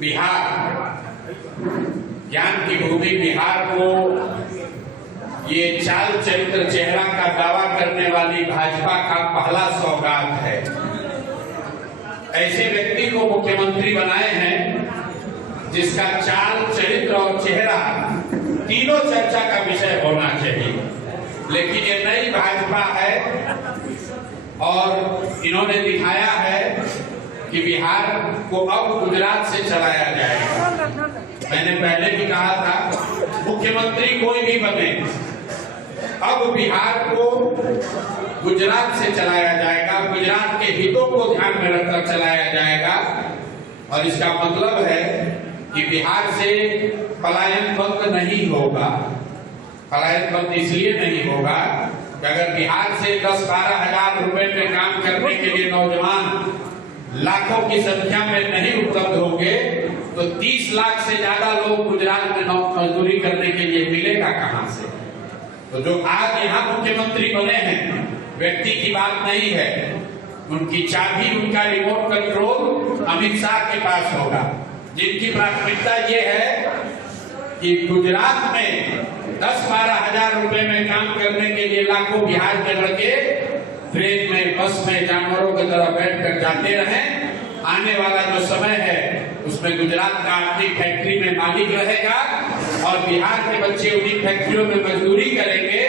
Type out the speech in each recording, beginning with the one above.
बिहार, ज्ञान की भूमि बिहार को ये चाल चरित्र चेहरा का दावा करने वाली भाजपा का पहला सौगात है। ऐसे व्यक्ति को मुख्यमंत्री बनाए हैं जिसका चाल चरित्र और चेहरा तीनों चर्चा का विषय होना चाहिए। लेकिन ये नई भाजपा है और इन्होंने दिखाया है कि बिहार को अब गुजरात से चलाया जाएगा। मैंने पहले भी कहा था मुख्यमंत्री कोई भी बने, अब बिहार को गुजरात से चलाया जाएगा, गुजरात के हितों को ध्यान में रखकर चलाया जाएगा। और इसका मतलब है कि बिहार से पलायन बंद नहीं होगा। पलायन बंद इसलिए नहीं होगा कि अगर बिहार से 10-12 हजार रुपए में काम करने के लिए नौजवान लाखों की संख्या में नहीं उपलब्ध होंगे तो 30 लाख से ज्यादा लोग गुजरात में मजदूरी करने के लिए मिलेगा कहां से। तो जो आज यहाँ मुख्यमंत्री बने हैं व्यक्ति की बात नहीं है, उनकी चाबी, उनका रिमोट कंट्रोल अमित शाह के पास होगा, जिनकी प्राथमिकता ये है कि गुजरात में 10-12 हजार रुपए में काम करने के लिए लाखों बिहार के लड़के ट्रेन में, बस में जानवरों की तरह बैठकर जाते रहें। आने वाला जो समय है उसमें गुजरात का आदमी फैक्ट्री में मालिक रहेगा और बिहार के बच्चे उन्हीं फैक्ट्रियों में मजदूरी करेंगे।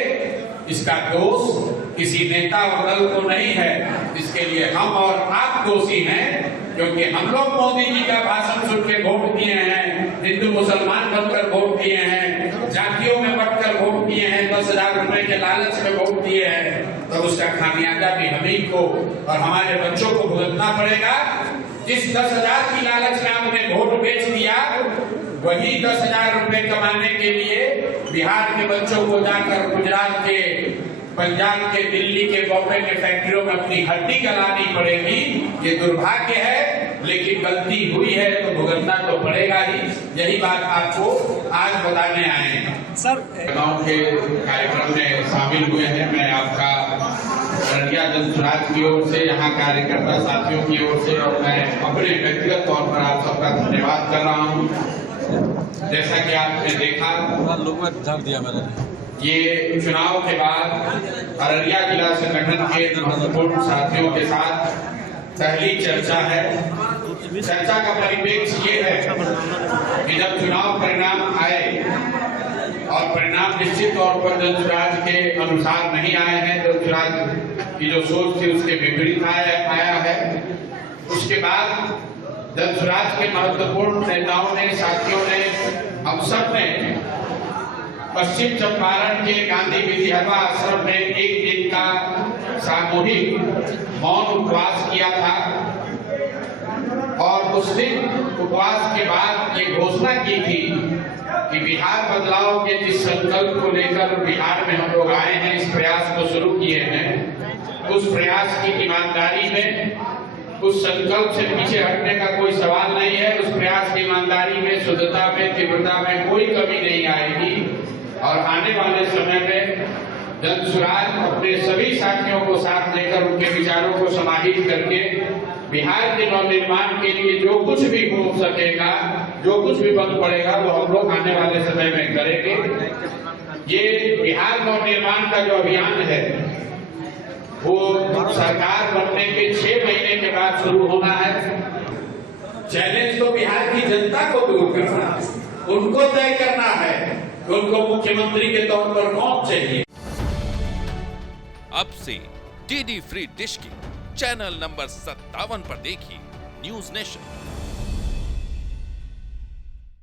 इसका दोष किसी नेता और दल को नहीं है, इसके लिए हम और आप दोषी हैं, क्योंकि हम लोग मोदी जी का भाषण सुन के वोट दिए हैं, हिंदू मुसलमान बनकर वोट दिए हैं, जातियों में बंटकर वोट दिए हैं, 10,000 रुपए के लालच में वोट दिए हैं। तो उसका खामियाजा भी हम ही को और हमारे बच्चों को भुगतना पड़ेगा। जिस 10,000 की लालच में आपने वोट बेच दिया, वही 10,000 रुपए कमाने के लिए बिहार के बच्चों को जाकर गुजरात के, पंजाब के, दिल्ली के, बॉम्बे के फैक्ट्रियों में अपनी हड्डी गलानी पड़ेगी। ये दुर्भाग्य है, लेकिन गलती हुई है तो भुगतना तो पड़ेगा ही। यही बात आपको आज बताने आए हैं। सर, गांव के कार्यक्रम में शामिल हुए हैं। मैं आपका अररिया जनसुराज की ओर से, यहाँ कार्यकर्ता साथियों की ओर से और मैं अपने व्यक्तिगत तौर पर आप सबका धन्यवाद कर रहा हूँ। जैसा कि आपने देखा, ये चुनाव के बाद अररिया जिला संगठन के महत्वपूर्ण साथियों के साथ पहली चर्चा है। चर्चा का परिप्रेक्ष्य ये है कि जब चुनाव परिणाम आए और परिणाम निश्चित तौर पर जनसुराज के अनुसार नहीं आए हैं, जनसुराज की जो सोच थी उसके विपरीत आया है, उसके बाद जनसुराज के महत्वपूर्ण नेताओं ने, साथियों ने, हम सब ने पश्चिम चंपारण के गांधी विधिहवा आश्रम में एक दिन का सामूहिक मौन उपवास किया था और उस दिन उपवास के बाद ये घोषणा की थी कि बिहार बदलाव के जिस संकल्प को लेकर बिहार में हम लोग आए हैं, इस प्रयास को शुरू किए हैं, उस प्रयास की ईमानदारी में, उस संकल्प से पीछे हटने का कोई सवाल नहीं है। उस प्रयास की ईमानदारी में, शुद्धता में, तीव्रता में कोई कमी नहीं आएगी और आने वाले समय में जनसुराज अपने सभी साथियों को साथ लेकर उनके विचारों को समाहित करके बिहार के नवनिर्माण के लिए जो कुछ भी हो सकेगा, जो कुछ भी बन पड़ेगा, वो हम लोग आने वाले समय में करेंगे। ये बिहार नवनिर्माण का जो अभियान है वो सरकार बनने के 6 महीने के बाद शुरू होना है। चैलेंज तो बिहार की जनता को दूर करना है, उनको तय करना है कि उनको मुख्यमंत्री के तौर पर कौन चाहिए। अब से डीडी फ्री डिश की चैनल नंबर 57 पर देखिए न्यूज नेशन।